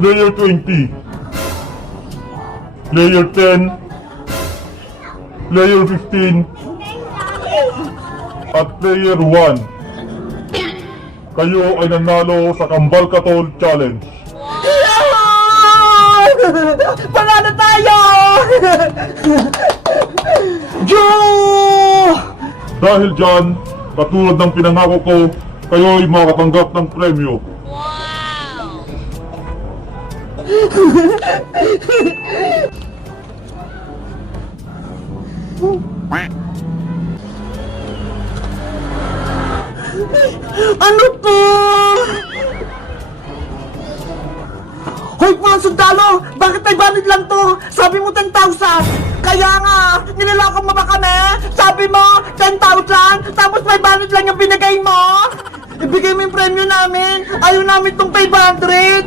Layer 20, Layer 10, Layer 15, at Layer 1. Kayo ay nanalo sa Kambal Katol Challenge. Panalo tayo! Joe! Dahil dyan, katulad ng pinangako ko, kayo ay makatanggap ng premyo. Ano to? Hoy mga sundalo! Bakit ay banid lang to? Sabi mo 10,000! Kaya nga! Nilalakot mo ba kami? Sabi mo 10,000! Tapos may banid lang yung binigay mo? Ibigay mo yung premyo namin! Ayaw namin tong 500!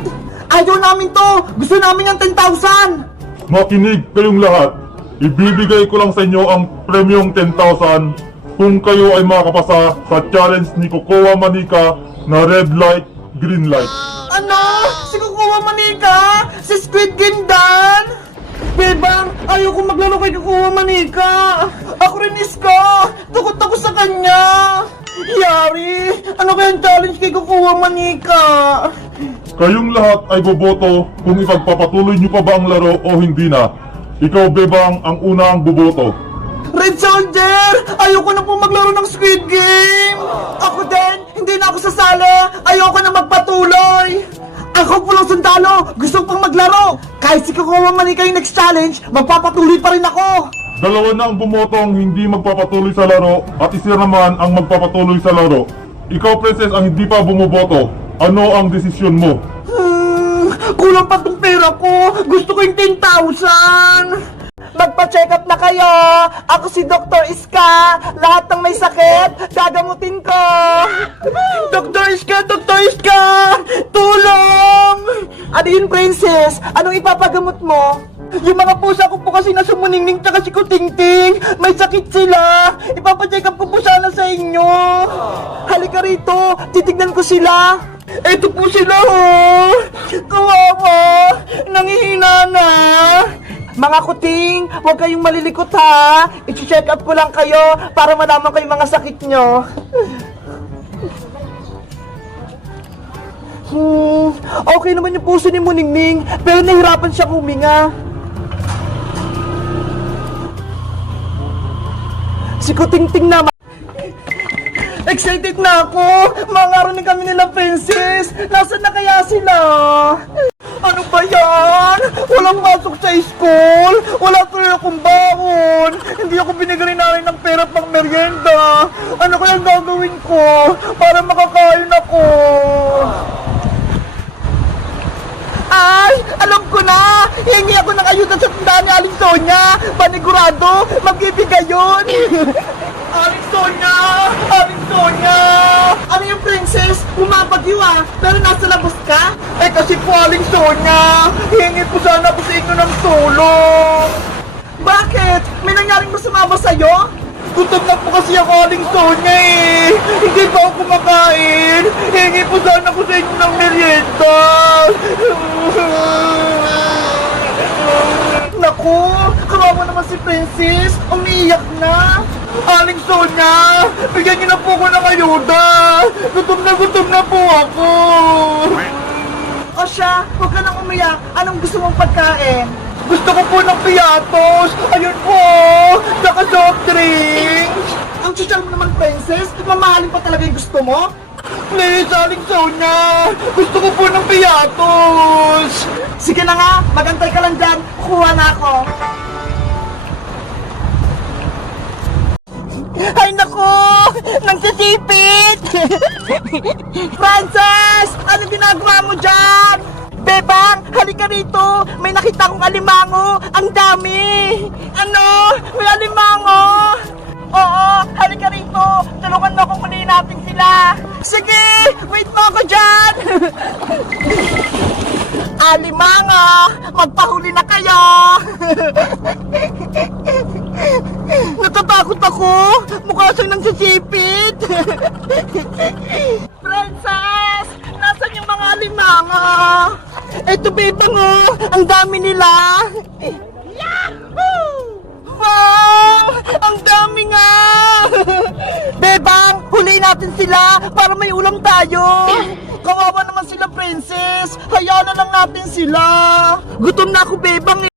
Ayaw namin to! Gusto namin yung 10,000! Makinig kayong lahat. Ibibigay ko lang sa inyo ang premyong 10,000 kung kayo ay makakapasa sa challenge ni Cocoa Manika na red light, green light. Ano? Si Kukuha Manika? Si Squid Game Dan? Bebang, ayoko maglaro kay Kukuha Manika. Ako rin iska. Takot ako sa kanya. Yari, ano kayang challenge kay Kukuha Manika? Kayong lahat ay boboto kung ipagpapatuloy nyo pa ba ang laro o hindi na. Ikaw, Bebang, ang una ang boboto. Red Soldier! Ayoko na po maglaro ng Squid Game! Ako din! Hindi na ako sasali! Ayoko na magpatuloy! Ako pulang sundalo! Gusto pang maglaro! Kahit si Kukuha Manika yung next challenge, magpapatuloy pa rin ako! Dalawa na ang bumotong hindi magpapatuloy sa laro at isa naman ang magpapatuloy sa laro. Ikaw, Princess, ang hindi pa bumoboto. Ano ang desisyon mo? Kulang pa tong pera ko! Gusto ko yung 10,000! Magpa-check up na kayo! Ako si Dr. Iska! Lahat ng may sakit, gagamutin ko! Dr. Iska! Dr. Iska! Tulong! Ano yun, Princess? Anong ipapagamot mo? Yung mga pusa ko po kasi na sumuningning tsaka si Kutingting, may sakit sila! Ipapacheck up ko po sana sa inyo! Halika rito, titignan ko sila! Eto po sila, oh! Kawawa! Nangihina na! Mga kuting, huwag kayong malilikot ha! I-check up ko lang kayo para malaman ko yung mga sakit nyo. Okay naman yung puso ni Muningning, pero nahirapan siya huminga. Si Kutingting naman. Excited na ako! Mangaranin kami nila, Princess! Nasaan na kaya sila? Ano ba yan? Walang pasok sa school! Wala tuloy akong baon! Hindi ako binigyan namin ng pera pang merienda! Ano kaya gagawin ko para makakain ako? Ay! Alam ko na! Hingi ako ng ayuda sa tindahan ni Aling Sonia! Panigurado! Magbibigay yun! Aling Sonia! Aling Sonia! Ano yung Princess? Bumabagyo ah! Pero nasa labas ka? Eh kasi po Aling Sonia! Hingi po sana ako sa inyo ng tulong! Bakit? May nangyaring masama ba sa'yo? Gutom na po kasi ako Aling Sonia eh! Hindi pa ako kumakain! Hingi po sana ako sa inyo ng merienda! Naku! Kawawa naman si Princess! Umiiyak na! Aling Sonia! Bigyan niyo na po ako ng ayuda! Gutom na po ako! O siya, huwag ka nang umiyak. Anong gusto mong pagkain? Gusto ko po ng piatos! Ayun po! Saka soft drinks! Ang social mo naman, Princess! Mamahalin pa talaga yung gusto mo? Please, Aling Sonia! Gusto ko po ng piatos! Sige na nga! Magantay ka lang dyan! Kuha na ako! Ay nako! Nagsisipit! Frances! Ano ginagawa mo dyan? Bebang! Halika rito! May nakita kong alimango! Ang dami! Ano? May alimango! Oo! Halika rito! Tulungan mo akong ulihin natin sila! Sige! Wait mo ako dyan! Alimango! Magpahuli na kayo! Natatakot ako! Mukha siyang nagsisipit! Princess! Nasaan yung mga alimango? Eto, Bebang, oh! Ang dami nila! Yahoo! Wow! Ang dami nga! Bebang, huliin natin sila para may ulam tayo! Kawawa naman sila, Princess! Hayaan na lang natin sila! Gutom na ako, Bebang, eh!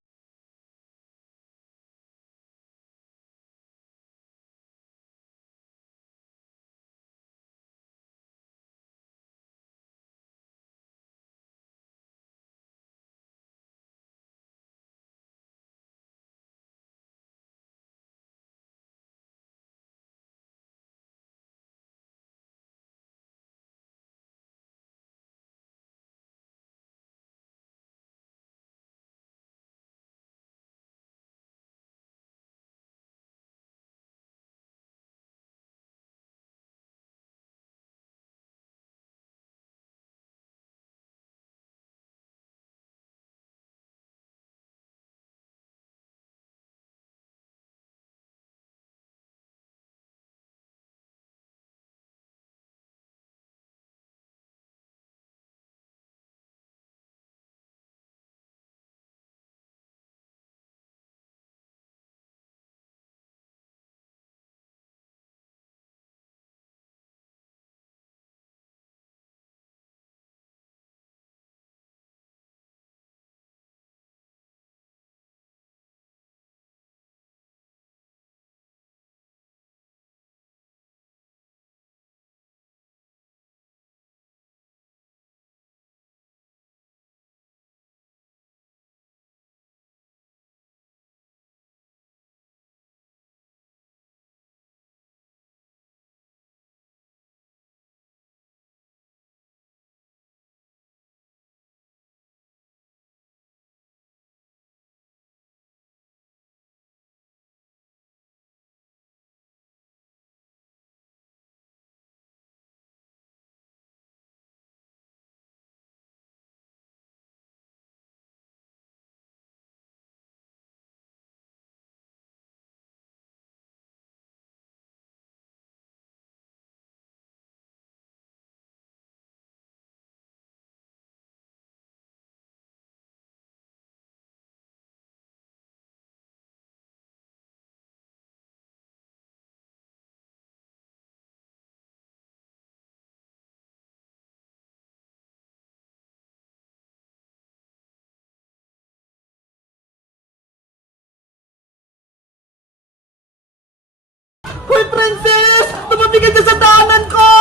Hoy, Princess! Tumabigay ka sa daanan ko!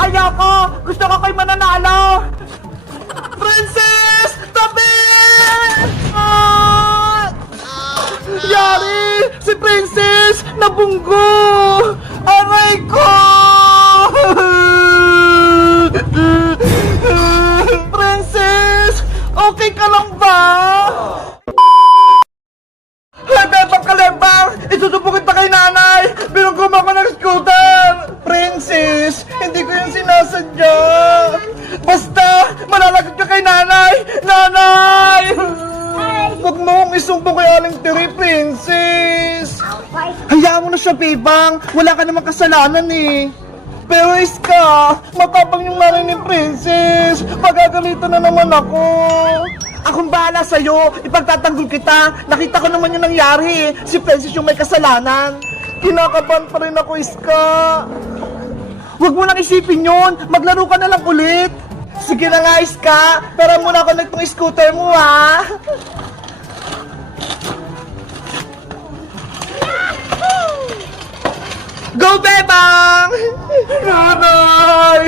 Ayoko! Gusto ko kayo mananalo! Princess! Tabi! Ah! Yari! Si Princess! Nabunggo! Aray ko! Princess! Okay ka lang ba? Bebang kalembang! Isusubukin pa kay nanay! Binugom ako ng scooter! Princess! Hindi ko yung sinasadya! Basta! Malalagot ka kay nanay! Nanay! Huwag mo akong isumbong kay Aling Tiri, Princess! Hayaan mo na siya, Bebang! Wala ka namang kasalanan eh! Pero Iska, matapang yung nanay ni Princess! Pagagalitan na naman ako! Akong bahala sa'yo, ipagtatanggol kita. Nakita ko naman yung nangyari. Si Princess yung may kasalanan. Kinakabahan pa rin ako, Iska. Huwag mo nang isipin yun. Maglaro ka na lang ulit. Sige na nga, Iska. Pero muna ako nagtong scooter mo, ha? Go, Bebang! Nanay!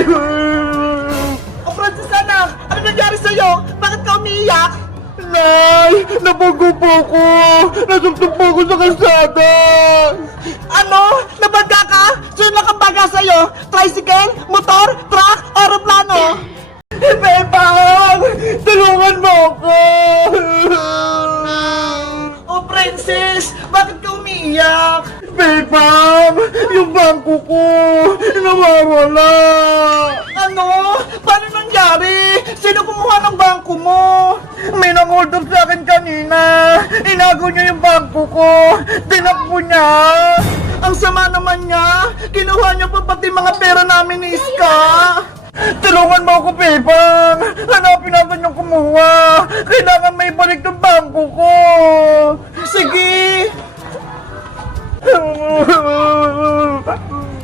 O, Princess anak, ano nangyari sa'yo? Bakit ka umiiyak? Nay! Nabago po ko! Nasugtog po ko sa kalsada! Ano? Nabangga ka? Sino nakabaga sa'yo? Tricycle? Motor? Truck? Aeroplano? Bebang! Tulungan mo ako! Oh, Princess! Bakit ka umiiyak? Bebang! Yung bangko ko! Nawawala! Ano? Paano nangyari? Sino kumuha ng bangko mo? May nang-hold up sa akin kanina! Inago niya yung bangko ko! Tinakbo niya! Ang sama naman niya! Kinuha niya pa pati mga pera namin ni Iska! Tulungan mo ako, Bebang! Hanapin natin yung kumuha! Kailangan may balik ng bangko ko! Sige!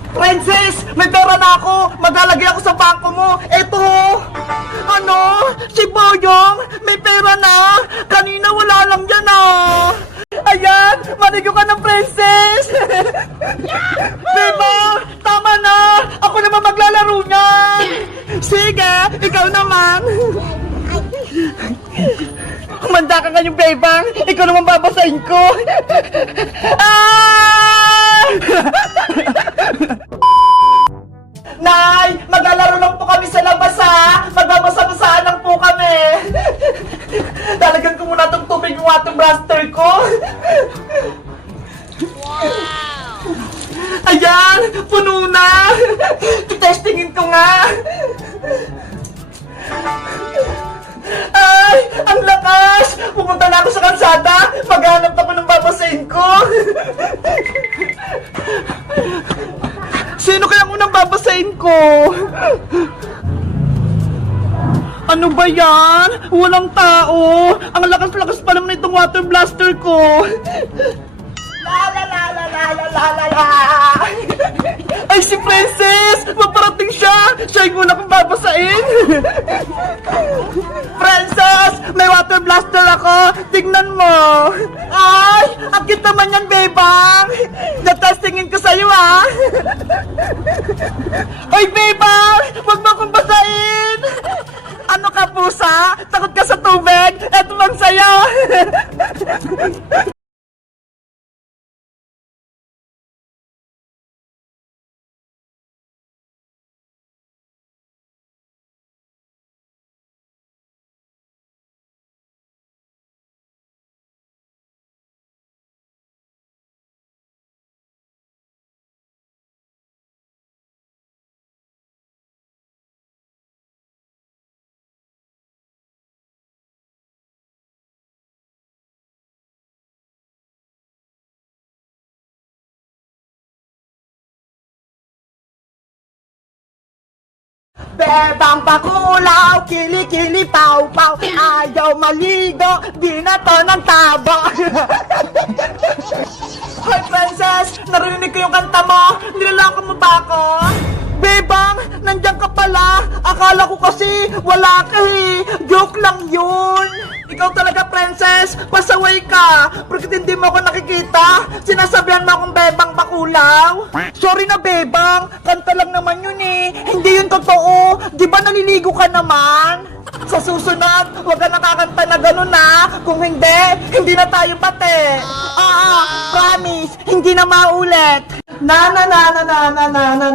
Princess! May pera na ako! Maglalagay ako sa bangko mo! Eto! Ano? Si Boyong! May pera na! Kanina wala lang yan ah! Ayan! Manigo ka ng princess! Bebang! Tama na! Ako naman maglalaro niyan! Sige! Ikaw naman! Kumanda ka ngayong Bebang! Ikaw naman babasahin ko! Ah! Nay! Maglalaro lang po kami sa labas ha! Magbabasa-basaan lang po kami! Lalagyan ko muna itong tubig yung water blaster ko! Ayan! Puno na! Testingin ko nga! Ay! Ang lakas! Pumunta na ako sa kalsada! Maghanap ako ng babasahin ko! Sino kaya unang babasahin ko? Ano ba yan? Walang tao! Ang lakas-lakas pa naman itong water blaster ko! La la la la la la la la la! Ay, si Princess! Maparating siya! Siya yung una kong babasahin! Princess! May water blaster ako! Tignan mo! Ay! Ang cute naman yan, Bebang! Natestingin ko sa'yo, ah! Ay, Bebang! Huwag mo akong basahin! Ano ka, pusa? Takot ka sa tubig? Eto lang sa'yo! Bebang pakulaw, kili-kili paw-paw, ayaw maligo, di na to ng tabo. Hoy, Princess! Narinig ko yung kanta mo! Niloloko mo ba ako? Bebang! Nandiyan ka pala! Akala ko kasi wala ka eh! Joke lang yun! Ikaw talaga, Princess! Pasaway ka! Bakit hindi mo ako nakikita? Sinasabihan mo akong Bebang Bakulaw? Sorry na, Bebang! Kanta lang naman yun eh! Hindi yun totoo! Di ba naliligo ka naman? Sa susunod, huwag ka nakakanta na gano'n na! Kung hindi, hindi na tayo pati! Promise! Hindi na maulit! Na na na na na na na na